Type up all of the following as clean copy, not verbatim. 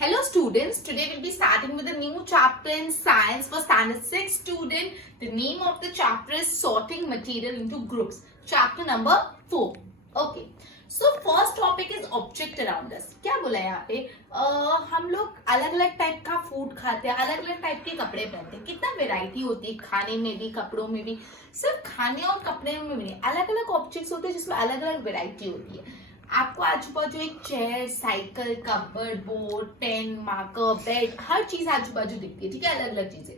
Hello students, today we'll be starting with a new chapter in science for standard 6 student. The name of the chapter is sorting material into groups. Chapter number 4. Okay. So first topic is object around us. क्या बोला है यहाँ पे? हम लोग अलग अलग type का फूड खाते हैं, अलग अलग टाइप के कपड़े पहनते हैं. कितना वेराइटी होती है खाने में भी, कपड़ों में भी. सिर्फ खाने और कपड़े में भी नहीं, अलग अलग ऑब्जेक्ट्स होते हैं जिसमें अलग अलग वेराइटी होती है. आपको आजू बाजू एक chair, cycle, cupboard, board, pen, marker, bed, हर चीज आजू बाजू दिखती है. ठीक है, अलग अलग चीजें.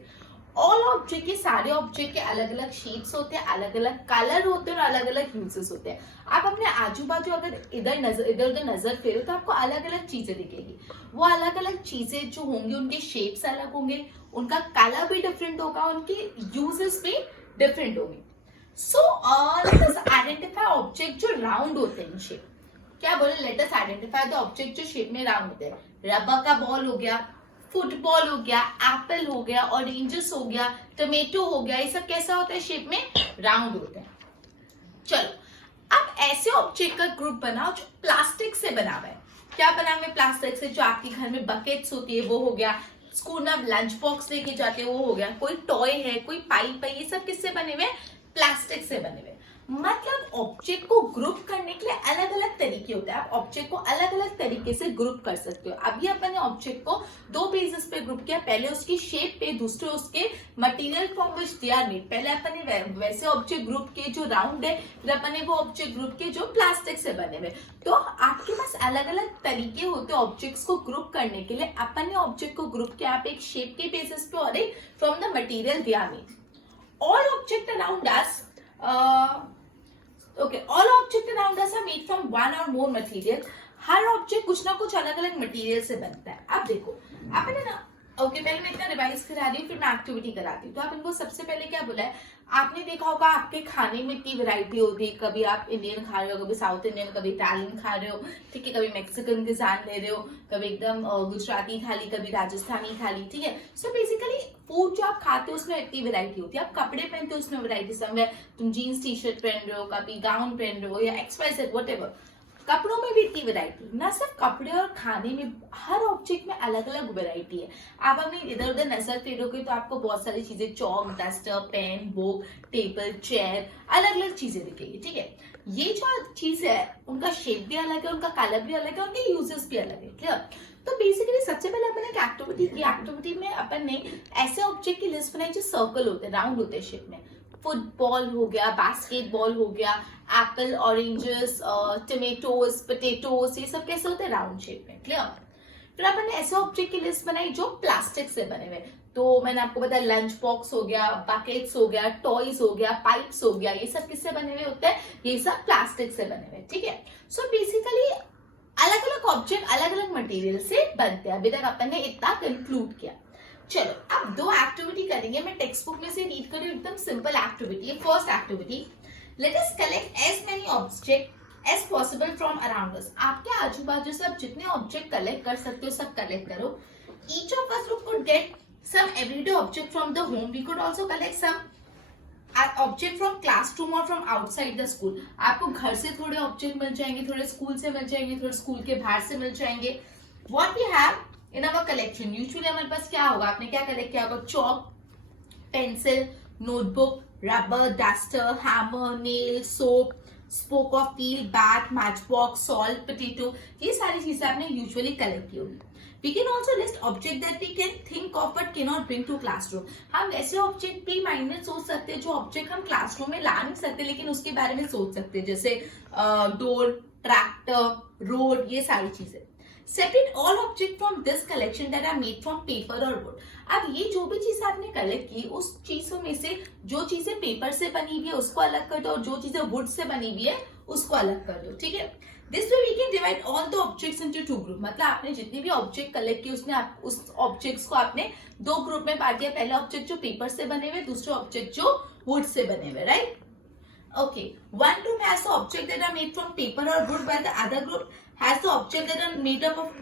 ऑल ऑब्जेक्ट के सारे ऑब्जेक्ट के अलग अलग शेप्स होते हैं, अलग अलग कलर होते हैं और अलग अलग यूजेस होते हैं. आप अपने आजू बाजू अगर इधर उधर नजर फेरो तो आपको अलग अलग चीजें दिखेगी. वो अलग अलग चीजें जो होंगी उनके शेप्स अलग होंगे, उनका कलर भी डिफरेंट होगा, उनके यूजेस भी डिफरेंट होंगे. So let us identify object जो राउंड होते हैं शेप. क्या बोले? Let us identify the object जो शेप में राउंड होते हैं. रबर का बॉल हो गया, फुटबॉल हो गया, एप्पल हो गया, ऑरेंजेस हो गया, टमेटो हो गया. ये सब कैसा होता है? शेप में राउंड होते हैं. चलो अब ऐसे ऑब्जेक्ट का ग्रुप बनाओ जो प्लास्टिक से बना हुआ है. क्या बना हुआ है प्लास्टिक से? जो आपके घर में बकेट्स होती है वो हो गया, स्कूल में आप लंच बॉक्स लेके जाते हैं वो हो गया, कोई टॉय है, कोई पाइप है, ये सब किससे बने हुए? प्लास्टिक से बने हुए. मतलब ऑब्जेक्ट को ग्रुप करने के लिए अलग अलग तरीके होते हैं. आप ऑब्जेक्ट को अलग अलग तरीके से ग्रुप कर सकते हो. अभी अपन ने ऑब्जेक्ट को दो बेसिस पे ग्रुप किया. पहले उसकी शेप पे, दूसरे उसके material from which they are made. पहले अपन ने वैसे ऑब्जेक्ट ग्रुप किए जो राउंड है, फिर अपन ने वो ऑब्जेक्ट ग्रुप किए जो प्लास्टिक से बने हुए. तो आपके पास अलग अलग तरीके होते हैं ऑब्जेक्ट्स को ग्रुप करने के लिए. अपन ने ऑब्जेक्ट को ग्रुप किया आप एक शेप के बेसिस पे और एक from the material they are made. All object around us, all object around us are made from one or more material. Her object कुछ ना कुछ अलग अलग मटेरियल से बनता है. अब देखो आपने ना पहले मैं इतना रिवाइज करा रही हूँ, फिर मैं एक्टिविटी कराती हूँ. तो आप इनको सबसे पहले क्या बोला है? आपने देखा होगा आपके खाने में इतनी वैरायटी होती है. कभी आप इंडियन खा रहे हो, कभी साउथ इंडियन, कभी इटालियन खा रहे हो. ठीक है, कभी मैक्सिकन के जान ले रहे हो, कभी एकदम गुजराती थाली, कभी राजस्थानी थाली. ठीक है. सो बेसिकली फूड जो आप खाते हो उसमें इतनी वैरायटी होती है. आप कपड़े पहनते हो उसमें वैरायटी. समवेयर तुम जीन्स टी शर्ट पहन रहे हो, कभी गाउन पहन रहे हो या XYZ व्हाटएवर. कपड़ों में भी इतनी वैरायटी. ना सिर्फ कपड़े और खाने में, हर ऑब्जेक्ट में अलग अलग वैरायटी है. आप अपने इधर उधर नजर फेरोगे तो आपको बहुत सारी चीजें, chalk, duster, pen, book, table, chair, अलग अलग चीजें दिखेगी. ठीक है. ये जो चीज है उनका शेप भी अलग है, उनका कलर भी अलग है, उनके यूजेस भी अलग है. क्लियर? तो बेसिकली सबसे पहले अपन ने एक एक्टिविटी की. एक्टिविटी में अपन ने ऐसे ऑब्जेक्ट की लिस्ट बनाई जो सर्कल होते हैं, राउंड होते हैं शेप में. फुटबॉल हो गया, बास्केटबॉल हो गया, एप्पल, ऑरेंजेस, टमेटोज, पोटैटोज, ये सब कैसे होते हैं? राउंड शेप में. क्लियर? फिर अपन ने ऐसे ऑब्जेक्ट की लिस्ट बनाई जो प्लास्टिक से बने हुए. तो मैंने आपको बताया लंच बॉक्स हो गया, बकेट्स हो गया, टॉयज हो गया, पाइप्स हो गया, ये सब किससे बने हुए होते हैं? ये सब प्लास्टिक से बने हुए. ठीक है. सो बेसिकली अलग अलग ऑब्जेक्ट अलग अलग मटेरियल से बनते हैं. अभी तक अपन ने इतना कंक्लूड किया. चलो अब दो एक्टिविटी करेंगे. मैं टेक्स्ट बुक में से रीड कर रही हूँ, एकदम सिंपल एक्टिविटी है. First activity, let us collect as many object as possible from around us. आपके आजू बाजू से आप जितने ऑब्जेक्ट कलेक्ट कर सकते हो सब कलेक्ट करो. Each of us could get some everyday object from the home. We could also collect some object from classroom और फ्रॉम आउटसाइड द स्कूल. आपको घर से थोड़े ऑब्जेक्ट मिल जाएंगे, थोड़े स्कूल से मिल जाएंगे, थोड़े स्कूल के बाहर से मिल जाएंगे. What we have in our collection, usually हमारे पास क्या होगा? आपने क्या कलेक्ट किया होगा? Chalk, pencil, notebook, rubber, duster, hammer, nail, soap, spoke of wheel, bat, match box, salt, potato. ये सारी चीजें आपने यूजुअली कलेक्ट की होगी. We can also list object that we can think of but cannot bring to classroom. हम ऐसे object भी mind में सोच सकते हैं जो ऑब्जेक्ट हम क्लासरूम में ला नहीं सकते लेकिन उसके बारे में सोच सकते हैं, जैसे डोर, ट्रैक्टर, रोड, ये सारी चीजें. Separate all object from this collection that are made from paper or wood. अब ये जो भी चीज आपने कलेक्ट की उस चीजों में से जो चीजें पेपर से बनी हुई है उसको अलग कर दो और जो चीजें वुड से बनी हुई है उसको अलग कर दो. ठीक है. This way we can divide all the objects into two group. मतलब आपने जितने भी ऑब्जेक्ट कलेक्ट किए उसने उस ऑब्जेक्ट्स को आपने दो ग्रुप में बांट दिया. पहला ऑब्जेक्ट जो पेपर से बने हुए, दूसरे ऑब्जेक्ट जो वुड से बने हुए. Right? Okay, one group has the object that are made from paper or wood, while the other group has the object that are made up of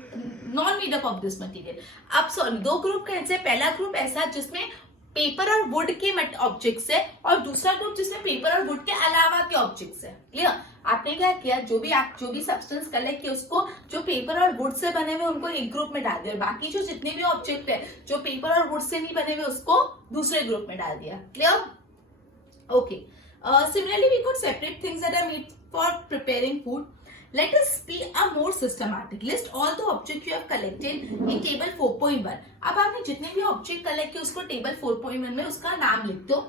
non made up of this material. अब sorry, दो group कैसे? पहला group ऐसा जिसमें paper और would के objects है, और दूसरा ग्रुप जिसमें पेपर और वुड के अलावा के ऑब्जेक्ट्स है। क्लियर? आपने क्या किया, जो भी सब्सटेंस कलेक्ट किया उसको जो पेपर और वुड से बने हुए उनको एक ग्रुप में डाल दिया, और बाकी जो जितने भी ऑब्जेक्ट है जो पेपर और वुड से नहीं बने हुए उसको दूसरे ग्रुप में डाल दिया। Clear? Okay, similarly we could separate things that are made for preparing food. Let us be a more systematic. List all the objects you have collected in table 4.1. अब आपने जितने भी ऑब्जेक्ट कलेक्ट किए उसको table 4.1 में उसका नाम लिख दो।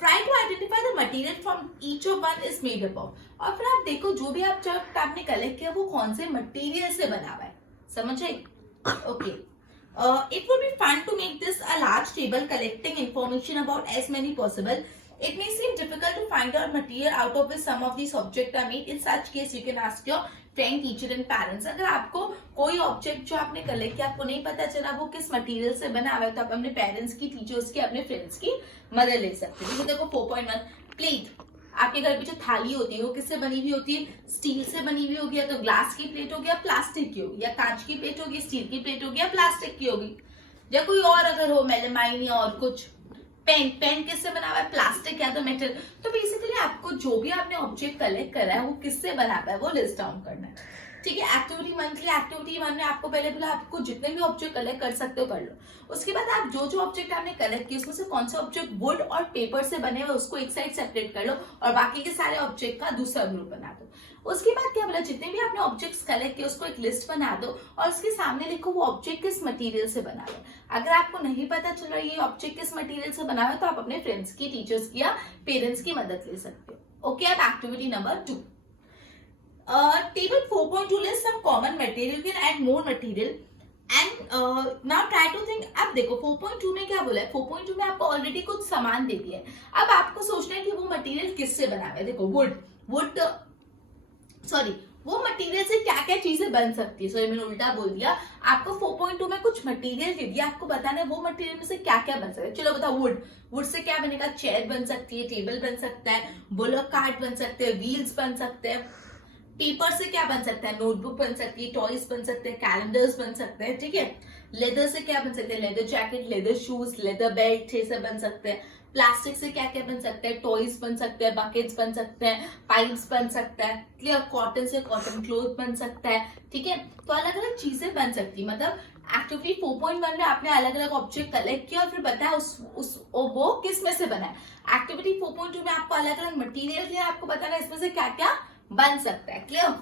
Try to identify the material from each of one is made up of. और फिर आप देखो जो भी आपने कलेक्ट किया वो कौन से मटेरियल से बना हुआ है, समझे? Okay, it would be fun to make this a large table collecting information about as many possible. It may seem difficult to find out material out of which some of these objects are made. In such case, you can ask your friend, teacher and parents. अगर आपको कोई object जो आपने collect किया आपको नहीं पता चला वो किस मटेरियल से बना हुआ है, तो आप अपने पेरेंट्स की, टीचर्स की, अपने फ्रेंड्स की मदद ले सकते हैं। देखो 4.1 प्लेट, आपके घर पे जो थाली होती है वो किससे बनी हुई होती है? स्टील से बनी हुई होगी, या तो ग्लास की प्लेट होगी या प्लास्टिक की होगी, या कांच की प्लेट होगी, स्टील की प्लेट होगी या प्लास्टिक की होगी, या कोई और अगर हो मेलामाइन या और कुछ। पेन किससे बना हुआ है? प्लास्टिक या तो मेटल। तो बेसिकली आपको जो भी आपने ऑब्जेक्ट कलेक्ट करा है वो किससे बना हुआ है वो लिस्ट डाउन करना है। ठीक है, एक्टिविटी मंथली एक्टिविटी 1 में आपको पहले बोला आपको जितने भी ऑब्जेक्ट कलेक्ट कर सकते हो कर लो। उसके बाद आप जो ऑब्जेक्ट आपने कलेक्ट किए उसमें से कौन से ऑब्जेक्ट वुड और पेपर से बने हुए उसको एक साइड सेपरेट कर लो, और बाकी के सारे ऑब्जेक्ट का दूसरा ग्रुप बना दो। उसके बाद क्या बोला, जितने भी आपने ऑब्जेक्ट्स कलेक्ट किए उसको एक लिस्ट बना दो और उसके सामने लिखो वो ऑब्जेक्ट किस मटेरियल से बना है। अगर आपको नहीं पता चल रहा है ये ऑब्जेक्ट किस मटेरियल से बना है तो आप अपने फ्रेंड्स की, टीचर्स की या पेरेंट्स की मदद ले सकते हो। ओके, अब activity number 2, table 4.2 lists some common material. You can add more material and now try to think. अब देखो 4.2 में क्या बोला है, 4.2 में आपको ऑलरेडी कुछ सामान दे दिया है। अब आपको सोचना है कि वो मटेरियल किससे बना है। देखो वो मटेरियल से क्या क्या चीजें बन सकती है। सॉरी मैंने उल्टा बोल दिया, आपको 4.2 में कुछ मटेरियल दे दिया, आपको बताना है वो मटेरियल में से क्या क्या बन सकता है। चलो बताओ, वुड से क्या बनेगा? चेयर बन सकती है, टेबल बन सकता है, बुलक कार्ट बन सकते हैं, व्हील्स बन सकते हैं। पेपर से क्या बन सकता है? नोटबुक बन सकती है, टॉयज बन सकते हैं, कैलेंडर्स बन सकते हैं। ठीक है, लेदर से क्या बन सकते हैं? Leather jacket, leather shoes, leather belt, ये सब बन सकते हैं। प्लास्टिक से क्या क्या बन सकता है? टॉयज बन सकते हैं, बकेट्स बन सकते हैं, पाइप्स बन सकता है। क्लियर? कॉटन से कॉटन क्लोथ बन सकता है। ठीक है, तो अलग अलग चीजें बन सकती है। मतलब एक्टिविटी 4.1 में आपने अलग अलग ऑब्जेक्ट कलेक्ट किया और फिर बताया वो किस में से बना है। एक्टिविटी 4.2 में आपको अलग अलग मटीरियल दिया, आपको बताना इसमें से क्या क्या बन सकता है। क्लियर?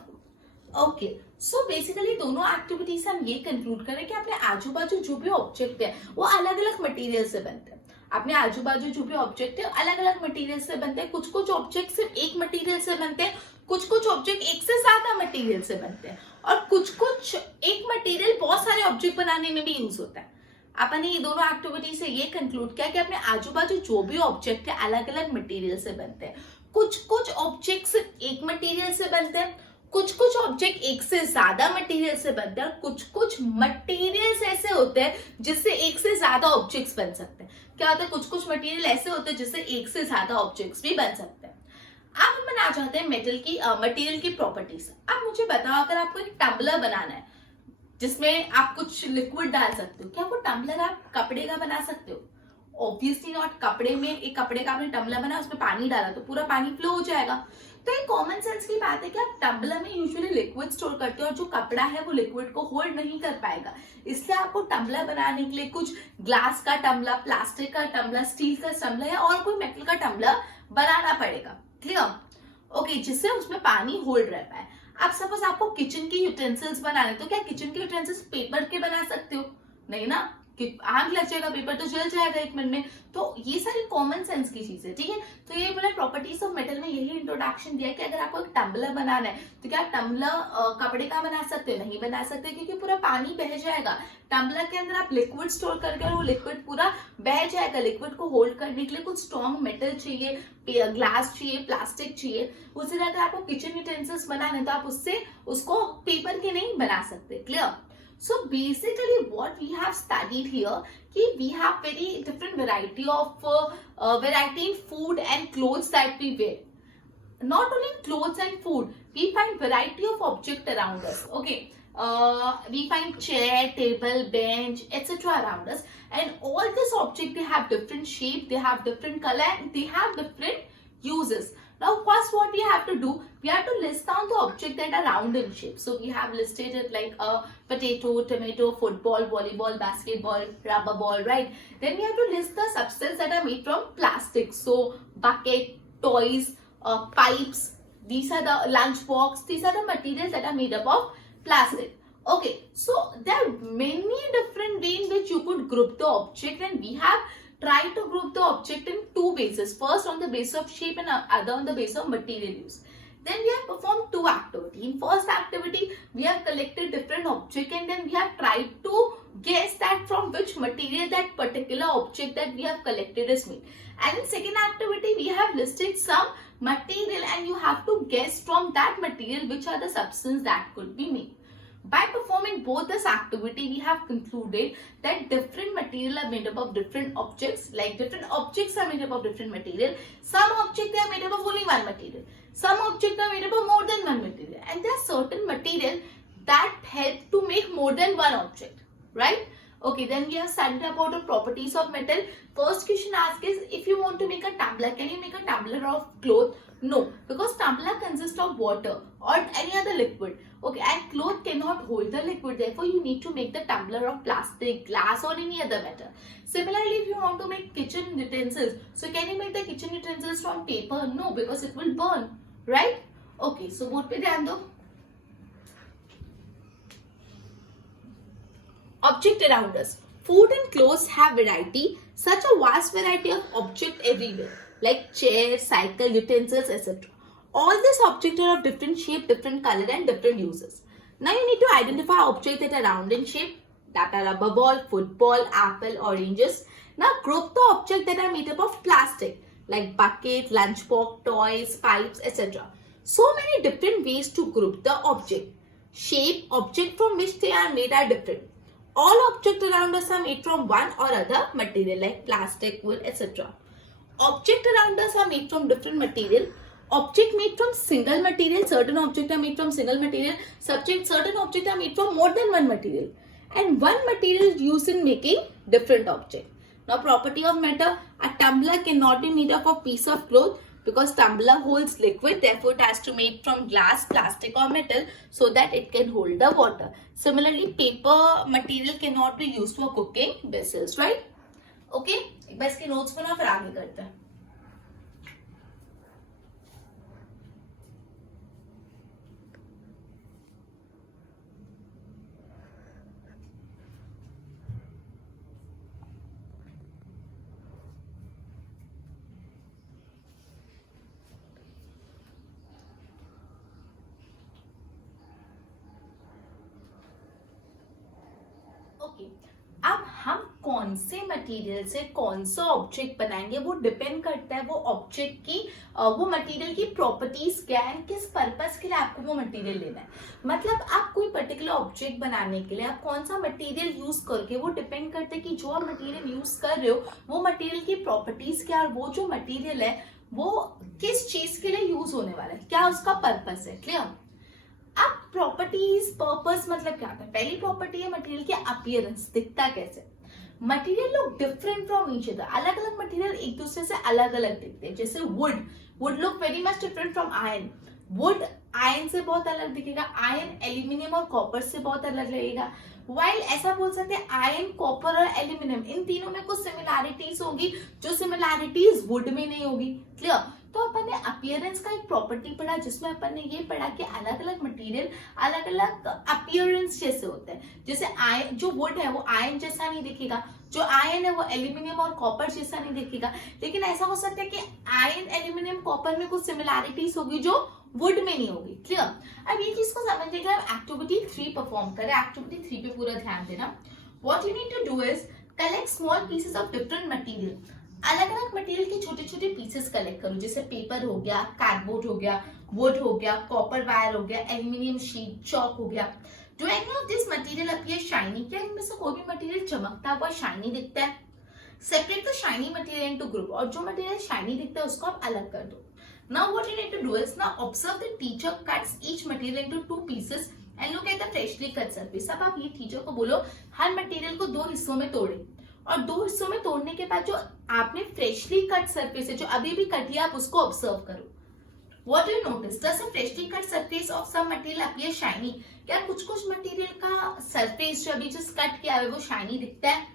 ओके, सो बेसिकली दोनों एक्टिविटी से हम ये कंक्लूड करें कि अपने आजू बाजू जो भी ऑब्जेक्ट है वो अलग अलग मटेरियल से बनते हैं। अपने आजू बाजू जो भी ऑब्जेक्ट है अलग अलग मटेरियल से बनते हैं। कुछ कुछ ऑब्जेक्ट सिर्फ एक मटेरियल से बनते हैं, कुछ कुछ ऑब्जेक्ट एक से ज्यादा मटेरियल से बनते हैं, और कुछ कुछ एक मटेरियल बहुत सारे ऑब्जेक्ट बनाने में भी यूज होता है। अपन ने ये दोनों एक्टिविटी से ये कंक्लूड किया कि अपने आजू बाजू जो भी ऑब्जेक्ट है अलग अलग मटेरियल से बनते हैं। कुछ कुछ ऑब्जेक्ट सिर्फ एक मटेरियल से बनते हैं, कुछ कुछ ऑब्जेक्ट एक से ज्यादा मटेरियल से बनते हैं, और कुछ कुछ मटेरियल्स ऐसे होते हैं जिससे एक से ज्यादा ऑब्जेक्ट्स बन सकते हैं। क्या होता है? कुछ कुछ मटेरियल ऐसे होते हैं जिससे एक से ज्यादा ऑब्जेक्ट्स भी बन सकते हैं। अब हम आ जाते हैं मटेरियल की प्रॉपर्टीज। अब मुझे बताओ, अगर आपको एक टम्बलर बनाना है जिसमें आप कुछ लिक्विड डाल सकते हो, क्या वो टम्बलर आप कपड़े का बना सकते हो? Obviously not. कपड़े में एक कपड़े का आपने टम्बलर बना, उसमें पानी डाला तो पूरा पानी फ्लो हो जाएगा। तो एक कॉमन सेंस की बात है कि आप टम्बलर में यूजुअली लिक्विड स्टोर करते हो और जो कपड़ा है वो लिक्विड को होल्ड नहीं कर पाएगा। इसलिए आपको टम्बलर बनाने के लिए कुछ ग्लास का टम्बलर, प्लास्टिक का टम्बलर, स्टील का टम्बलर या और कोई मेटल का टम्बलर बनाना पड़ेगा। क्लियर? ओके, जिससे उसमें पानी होल्ड रह पाए। अब सपोज आपको किचन के यूटेंसिल्स बनाने, तो क्या किचन के यूटेंसिल्स पेपर के बना सकते हो? नहीं ना, कि आग लग जाएगा, पेपर तो जल जाएगा 1 मिनट में। तो ये सारी कॉमन सेंस की चीजें। ठीक है, तो ये बोला प्रॉपर्टीज ऑफ मेटल में यही इंट्रोडक्शन दिया कि अगर आपको एक टम्बलर बनाना है तो क्या टम्बलर कपड़े का बना सकते हो? नहीं बना सकते, क्योंकि पूरा पानी बह जाएगा। टम्बलर के अंदर आप लिक्विड स्टोर करके और वो लिक्विड पूरा बह जाएगा। लिक्विड को होल्ड करने के लिए कुछ स्ट्रॉन्ग मेटल चाहिए, ग्लास चाहिए, प्लास्टिक चाहिए। उसी तरह अगर आपको किचन यूटेंसिल्स बनाना है तो आप उसको पेपर के नहीं बना सकते। Clear? So basically what we have studied here, we have very different variety in food and clothes that we wear. Not only clothes and food, we find variety of object around us. Okay, we find chair, table, bench, etc. around us, and all this object, they have different shape, they have different color, and they have different uses. Now first what we have to do, we have to list down the object that are round in shape. So we have listed it like a potato, tomato, football, volleyball, basketball, rubber ball, right? Then we have to list the substance that are made from plastic. So bucket, toys, pipes, these are the lunch box, these are the materials that are made up of plastic. Okay, so there are many different ways in which you could group the object, and we have try to group the object in two bases. First on the basis of shape and other on the basis of material use. Then we have performed two activities. In first activity, we have collected different objects and then we have tried to guess that from which material that particular object that we have collected is made. And in second activity, we have listed some material and you have to guess from that material which are the substance that could be made. By performing both this activity, we have concluded that different material are made up of different objects, like different objects are made up of different material. Some objects are made up of only one material. Some objects are made up of more than one material. And there are certain material that help to make more than one object, right? Okay, then we have studied about the properties of metal. First question asked is, if you want to make a tumbler, can you make a tumbler of cloth? No, because tumbler consists of water or any other liquid. Okay, and cloth cannot hold the liquid. Therefore, you need to make the tumbler of plastic, glass or any other metal. Similarly, if you want to make kitchen utensils, so can you make the kitchen utensils from paper? No, because it will burn, right? Okay, so board पे ध्यान दो. Object around us. Food and clothes have variety, such a vast variety of objects everywhere, like chairs, cycle, utensils, etc. All these objects are of different shape, different color and different uses. Now you need to identify objects that are round in shape, that are rubber ball, football, apple, oranges. Now group the objects that are made up of plastic, like bucket, lunchbox, toys, pipes, etc. So many different ways to group the object. Shape, object from which they are made are different. All objects around us are made from one or other material like plastic, wood, etc. Objects around us are made from different material. Object made from single material, certain objects are made from single material. Certain objects are made from more than one material. And one material is used in making different objects. Now property of metal, a tumbler cannot be made up of piece of cloth because tumbler holds liquid, therefore it has to be made from glass, plastic or metal so that it can hold the water. Similarly, paper material cannot be used for cooking vessels, right? Okay, एक बार इसके notes बना फिर आगे करते हैं. Okay, अब हम कौन से मटेरियल से कौन सा ऑब्जेक्ट बनाएंगे वो डिपेंड करता है वो ऑब्जेक्ट की वो मटेरियल की प्रॉपर्टीज क्या है, किस पर्पस के लिए आपको वो मटेरियल लेना है. मतलब आप कोई पर्टिकुलर ऑब्जेक्ट बनाने के लिए आप कौन सा मटेरियल यूज करके वो डिपेंड करता है कि जो आप मटेरियल यूज कर रहे हो वो मटेरियल की प्रॉपर्टीज क्या और वो जो मटेरियल है वो किस चीज के लिए यूज होने वाला है, क्या उसका पर्पस है. क्लियर. अब प्रॉपर्टीज पर्पस मतलब क्या होता है. पहली प्रॉपर्टी है मटेरियल की अपीयरेंस, दिखता कैसे. Material look different from each other, अलग अलग मटेरियल एक दूसरे से अलग अलग दिखते हैं. जैसे would look very much different from iron. Would iron से बहुत अलग दिखेगा, आयरन एल्यूमिनियम और कॉपर से बहुत अलग लगेगा. वाइल ऐसा बोल सकते हैं आयरन, कॉपर और एल्यूमिनियम इन तीनों में कुछ सिमिलैरिटीज होगी जो सिमिलैरिटीज वुड में नहीं होगी. क्लियर. तो अपन ने अपीयरेंस का एक प्रॉपर्टी पढ़ा जिसमें अपन ने ये पढ़ा कि अलग अलग मटेरियल अलग अलग अपीयरेंस जैसे होते हैं. जैसे आयरन, जो वुड है वो आयरन जैसा नहीं दिखेगा, जो आयरन है वो एल्यूमिनियम और कॉपर जैसा नहीं दिखेगा. लेकिन ऐसा हो सकता है कि आयरन, एल्यूमिनियम, कॉपर में कुछ सिमिलैरिटीज होगी जो वुड में नहीं होगी. क्लियर. अब ये चीज को समझने के लिए एक्टिविटी 3 परफॉर्म करें. एक्टिविटी 3 पे पूरा ध्यान देना. What you need to do is collect small pieces of different material. अलग अलग मटेरियल के छोटे छोटे पीसेस कलेक्ट करो. जैसे पेपर हो गया, कार्डबोर्ड हो गया, वुड हो गया, कॉपर वायर हो गया, एल्यूमिनियम शीट, चॉक हो गया. Do any of this material appear shiny. क्या इनमें से कोई भी मटेरियल चमकता हुआ शाइनी दिखता है. Separate the shiny material into group. और जो मटेरियल शाइनी दिखता है उसको आप अलग कर दो. Now what you need to do is now observe the teacher cuts each material into 2 pieces and look at the freshly cut surface. अब आप ये टीचर को बोलो हर मटेरियल को 2 हिस्सों में तोड़े, और 2 हिस्सों में तोड़ने के बाद जो आपने फ्रेशली कट सरफेस है, जो अभी भी कटी है, आप उसको ऑब्जर्व करो। What do you notice? Does a freshly cut surface of some material appear shiny? क्या कुछ कुछ मटेरियल का सरफेस जो अभी जस्ट कट किया है वो शाइनी दिखता है?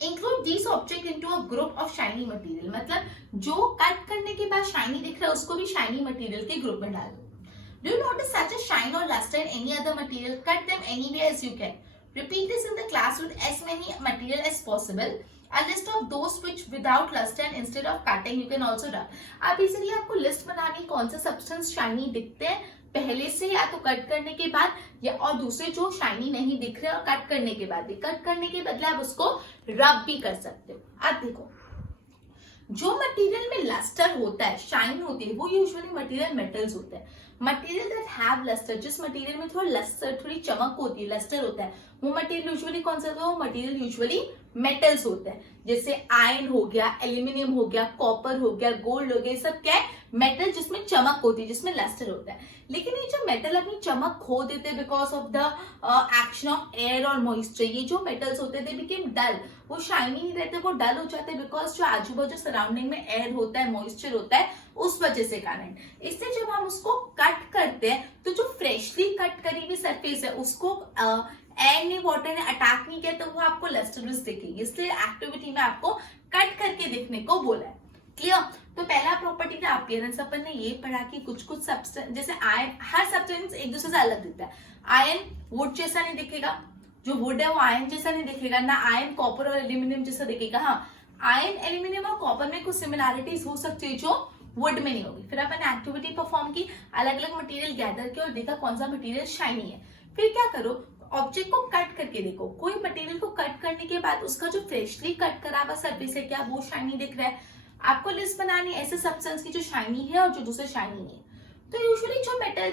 Include these objects into a group of shiny material. मतलब जो कट करने के बाद शाइनी दिख रहा है उसको भी शाइनी मटेरियल के ग्रुप में डाल दो। Do you notice such a shine or luster in any other material? Cut them anywhere as you can. Repeat this in the class with as many material as possible. A list of those which without luster and instead of cutting you can also rub. आप इसीलिए आपको list बनानी कौन से substance shiny दिखते हैं पहले से या तो कट करने के बाद, या और दूसरे जो शाइनी नहीं दिख रहे और कट करने के बाद भी, कट करने के बदले आप उसको रब भी कर सकते हो। अब देखो जो मटेरियल में लस्टर होता है, शाइन होती है, वो यूजुअली मटेरियल मेटल्स होते हैं। मटेरियल दैट हैव लस्टर, जिस मटेरियल में थोड़ा लस्टर, थोड़ी चमक होती है, लस्टर होता है, वो मटेरियल यूजुअली कौन सा होता है? वो मटेरियल यूजुअली मेटल्स होते हैं। जैसे आयरन हो गया, एल्यूमिनियम हो गया, कॉपर हो गया, गोल्ड हो गया, ये सब क्या है? मेटल जिसमें चमक होती है, जिसमें लस्टर होता है। लेकिन ये जो मेटल अपनी चमक खो देते हैं because of the action of air और मॉइस्चर, ये जो मेटल्स होते हैं दे बिकेम डल, वो शाइनी नहीं रहते, वो डल हो जाते हैं बिकॉज जो आजू बाजू सराउंडिंग में एयर होता है, मॉइस्चर होता है, उस वजह से कारण। इससे जब हम उसको कट करते हैं तो जो फ्रेशली कट करी हुई सरफेस है उसको एयर ने, वाटर ने अटैक नहीं किया, तो वो आपको लस्टरलेस दिखेगी। इसलिए एक्टिविटी में आपको कट करके देखने को बोला है। क्लियर? तो पहला प्रॉपर्टी था अपीयरेंस। अपन ने ये पढ़ा कि कुछ कुछ सब्सटेंस, जैसे आयरन, हर सब्सटेंस एक दूसरे से अलग दिखता है। आयरन वुड जैसा नहीं दिखेगा, जो वुड है वो आयरन जैसा नहीं दिखेगा, ना आयरन कॉपर और एल्यूमिनियम जैसा दिखेगा। हाँ, आयरन, एल्यूमिनियम और कॉपर में कुछ सिमिलैरिटीज हो सकती है जो वुड में नहीं होगी। फिर अपन एक्टिविटी परफॉर्म की, अलग अलग मटेरियल गैदर किया और देखा कौन सा मटेरियल शाइनी है। फिर क्या करो, ऑब्जेक्ट को कट करके देखो। कोई मटेरियल को कट करने के बाद उसका जो फ्रेशली कट करा हुआ सरफेस है, क्या वो शाइनी दिख रहा है? आपको लिस्ट बनानी ऐसे सब्सटेंस की जो शाइनी है और जो दूसरे शाइनी नहीं है। तो यूजुअली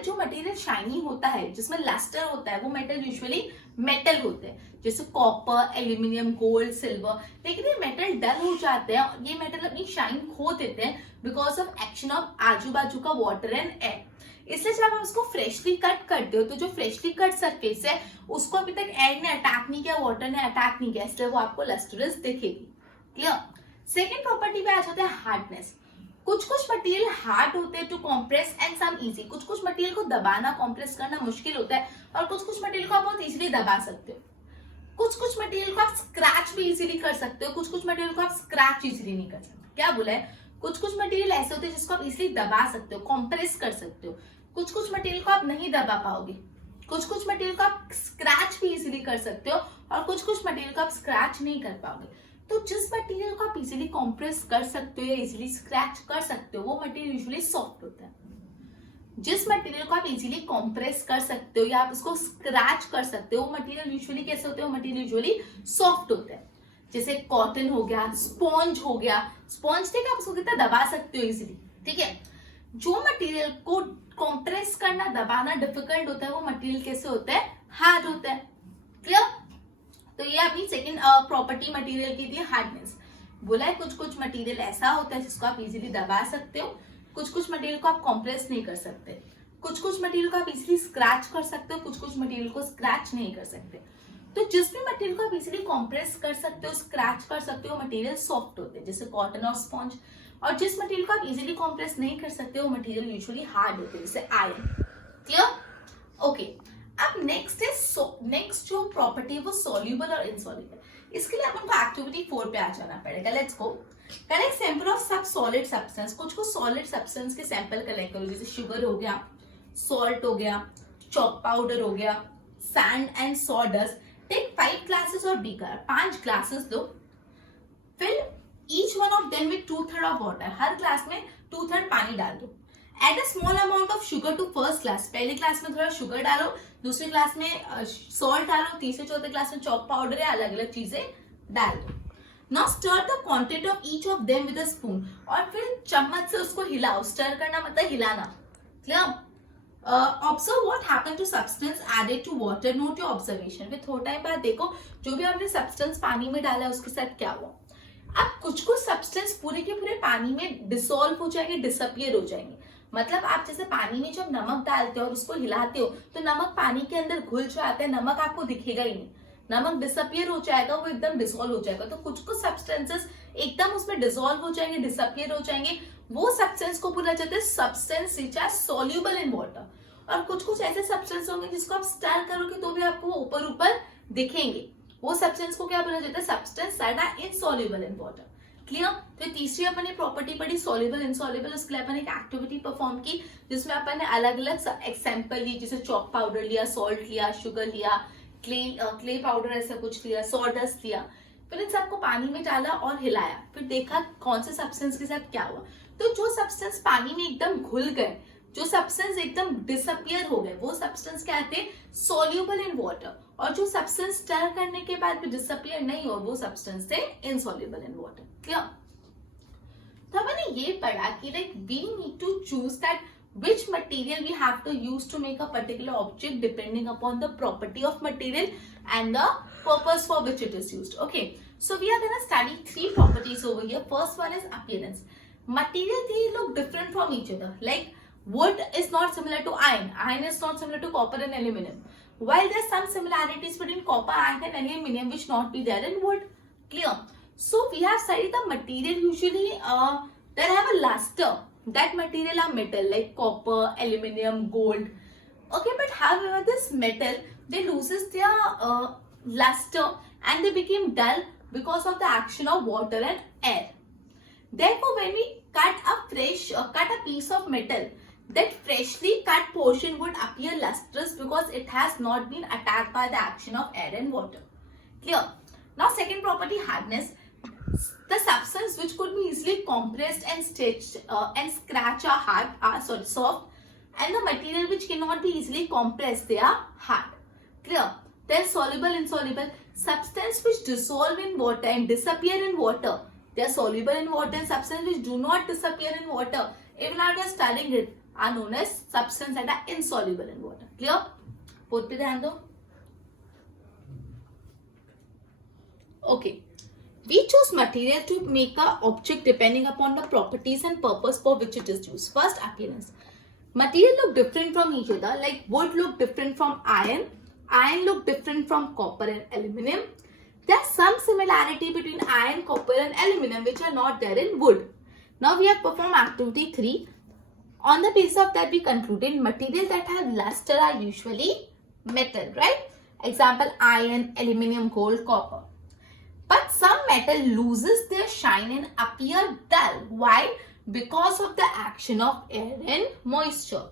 जो मटेरियल शाइनी होता है, जिसमें लस्टर होता है, वो मेटल यूजुअली मेटल होते हैं, जैसे कॉपर, एल्यूमिनियम, गोल्ड, सिल्वर। लेकिन ये मेटल डल हो जाते हैं और ये मेटल अपनी शाइन खो देते हैं बिकॉज ऑफ एक्शन ऑफ आजू बाजू का वाटर एंड एयर। इसलिए जब आप उसको फ्रेशली कट करते हो तो जो फ्रेशली कट सरफेस है उसको अभी तक एयर ने अटैक नहीं किया, वाटर ने अटैक नहीं किया, इसलिए वो आपको लस्टरस दिखेगी। क्लियर? सेकेंड प्रॉपर्टी पे आ जाता है हार्डनेस। कुछ कुछ मटेरियल हार्ड होते हैं to compress and some easy. कुछ कुछ मटेरियल को दबाना, कॉम्प्रेस करना मुश्किल होता है, और कुछ कुछ मटेरियल को आप बहुत इजीली दबा सकते हो। कुछ कुछ मटेरियल को आप स्क्रैच भी इजीली कर सकते हो, कुछ कुछ मटेरियल को आप स्क्रैच इजीली नहीं कर सकते। क्या बोला है? कुछ कुछ मटेरियल ऐसे होते हैं जिसको आप इजीली दबा सकते हो, कॉम्प्रेस कर सकते हो। कुछ कुछ मटेरियल को आप नहीं दबा पाओगे। कुछ कुछ मटेरियल को आप स्क्रैच भी इजीली कर सकते हो, और कुछ कुछ मटेरियल को आप स्क्रैच नहीं कर पाओगे। तो जिस मटेरियल को आप इजीली कॉम्प्रेस कर सकते हो या इजीली स्क्रैच कर सकते हो, वो मटेरियल यूजुअली सॉफ्ट होता है। जिस मटेरियल को आप इजीली कॉम्प्रेस कर सकते हो या आप उसको स्क्रैच कर सकते हो, वो मटेरियल यूजुअली कैसे होते हैं? वो मटेरियल यूजुअली सॉफ्ट होते हैं। जैसे कॉटन हो गया, स्पॉन्ज हो गया। स्पॉन्ज ठीक है, आप उसको कितना दबा सकते हो इजीली, ठीक है। जो मटेरियल को कॉम्प्रेस करना, दबाना डिफिकल्ट होता है, वो मटेरियल कैसे होता है? हार्ड होता है। क्लियर? तो ये अपनी सेकंड प्रॉपर्टी मटेरियल की थी, हार्डनेस। बोला है कुछ कुछ मटेरियल ऐसा होता है जिसको आप इजीली दबा सकते हो, कुछ कुछ मटेरियल को आप कॉम्प्रेस नहीं कर सकते, कुछ कुछ मटेरियल को आप इजीली स्क्रैच कर सकते हो, कुछ कुछ मटेरियल को स्क्रैच नहीं कर सकते। तो जिस भी मटेरियल को आप इजीली कॉम्प्रेस कर सकते हो, स्क्रैच कर सकते हो, मटेरियल सॉफ्ट होते हैं, जैसे कॉटन और स्पॉन्ज। और जिस मटेरियल को आप इजीली कॉम्प्रेस नहीं कर सकते, वो मटेरियल यूजुअली हार्ड होते हैं, जैसे आयरन। क्लियर? ओके। अब नेक्स्ट जो प्रॉपर्टी है वो सॉल्यूबल और इनसॉल्यूबल। इसके लिए अपन को एक्टिविटी 4 पे आ जाना पड़ेगा। Let's go. Collect sample of सब सॉलिड सब्सटेंस। कुछ कुछ सॉलिड सब्सटेंस के सैंपल कलेक्ट करो, जैसे शुगर हो गया, सॉल्ट हो गया, चॉक पाउडर हो गया, sand and sawdust. Take 5 glasses और बीकर। 5 ग्लासेस लो, fill each one of them with 2/3 of water. हर ग्लास में 2/3 पानी डाल दो। Add a small amount of sugar to first glass. पहले ग्लास में थोड़ा शुगर डालो, दूसरे ग्लास में सॉल्ट डालो, तीसरे चौथे ग्लास में चॉक पाउडर या अलग अलग चीजें डाल दो। Now stir the quantity of each of them with a spoon. और फिर चम्मच से उसको हिलाओ। स्टर करना मतलब हिलाना। Clear? Observe what happened to substance added to water. Note your observation. फिर थोड़ा टाइम बाद देखो जो भी आपने सब्सटेंस पानी में डाला है उसके साथ क्या हुआ। अब कुछ कुछ सब्सटेंस पूरे के पूरे पानी में डिसॉल्व हो जाएंगे, डिसअपियर हो जाएंगे। मतलब आप जैसे पानी में जब नमक डालते हो और उसको हिलाते हो तो नमक पानी के अंदर घुल जाता है, नमक आपको दिखेगा ही नहीं, नमक डिसअपियर हो जाएगा, वो एकदम डिसॉल्व हो जाएगा। तो कुछ कुछ सब्सटेंसेस एकदम उसमें डिसॉल्व हो जाएंगे, डिसअपियर हो जाएंगे, वो सब्सटेंस को बोला जाता है substance which are soluble in water. और कुछ कुछ ऐसे सब्सटेंस होंगे जिसको आप स्टर करोगे तो भी आपको ऊपर ऊपर दिखेंगे, वो सब्सटेंस को क्या बोला जाता है, substance that are insoluble in water. Clear? तो तीसरी अपन ने प्रॉपर्टी पढ़ी सॉल्युबल इनसॉल्युबल, उसके लिए अपन एक एक्टिविटी परफॉर्म की जिसमें अपन ने अलग अलग एग्जांपल ली, जैसे चॉक पाउडर लिया, सॉल्ट लिया, शुगर लिया, क्ले पाउडर ऐसा कुछ लिया, सॉडस्ट लिया, फिर इन सबको पानी में डाला और हिलाया, फिर देखा कौन से सब्सटेंस के साथ क्या हुआ। तो जो सब्सटेंस पानी में एकदम घुल गए, जो सब्सटेंस एकदम डिसअपियर हो गए, वो सब्सटेंस क्या थे, सॉल्युबल इन वाटर। और जो सब्सटेंस स्टर करने के बाद भी डिसअपियर नहीं हो, वो सब्सटेंस थे इनसॉल्युबल इन वाटर। क्लियर? तो हमने ये पढ़ा कि like we need to choose that which material we have to use to make a particular object depending upon the property of material and the purpose for which it is used. Okay, so we are going to study three properties over here. First one is appearance. Material, they look different from each other. Like wood is not similar to iron, iron is not similar to copper and aluminum, while there are some similarities between copper, iron and aluminum which not be there in wood. Clear? So we have studied the material usually that have a luster. That material are metal like copper, aluminum, gold. Okay, but however this metal, they loses their luster and they became dull because of the action of water and air. Therefore, when we cut a piece of metal, that freshly cut portion would appear lustrous because it has not been attacked by the action of air and water. Clear? Now, second property, hardness. The substance which could be easily compressed and stretched and scratch are soft, and the material which cannot be easily compressed, they are hard. Clear? Then soluble, insoluble. Substance which dissolve in water and disappear in water, they are soluble in water, and substance which do not disappear in water, even after studying it, are known as substance that are insoluble in water. Clear? Both पे ध्यान दो. Okay. We choose material to make a object depending upon the properties and purpose for which it is used. First, appearance. Material look different from each other. Like wood look different from iron. Iron look different from copper and aluminum. There are some similarity between iron, copper and aluminum which are not there in wood. Now we have performed activity 3. On the basis of that, we concluded material that have luster are usually metal, right? Example, iron, aluminum, gold, copper. But some metal loses their shine and appear dull. Why? Because of the action of air and moisture.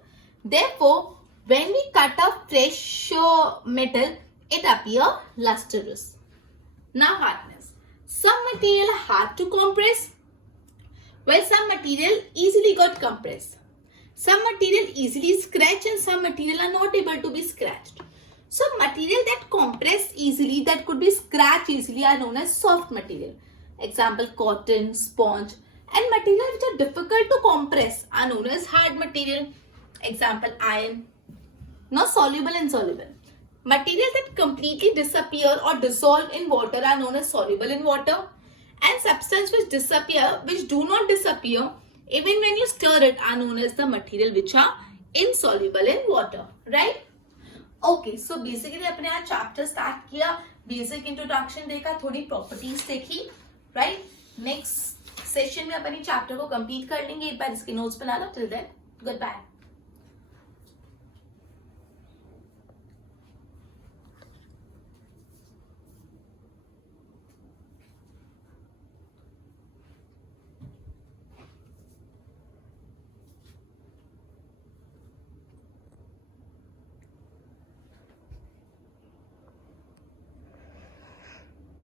Therefore, when we cut a fresh metal, it appears lustrous. Now hardness. Some material are hard to compress, while some material easily got compressed. Some material easily scratch and some material are not able to be scratched. So material that compress easily, that could be scratched easily, are known as soft material. Example, cotton, sponge. And material which are difficult to compress are known as hard material. Example, iron. Now soluble, insoluble. Material that completely disappear or dissolve in water are known as soluble in water. And substance which disappear, which do not disappear, even when you stir it, are known as the material which are insoluble in water. Right? Okay, so basically अपने आज chapter start किया, basic introduction देखा, थोड़ी properties देखी, right? Next session में अपने chapter को complete कर लेंगे, एक बार इसके नोट्स बना लो। Till then good bye.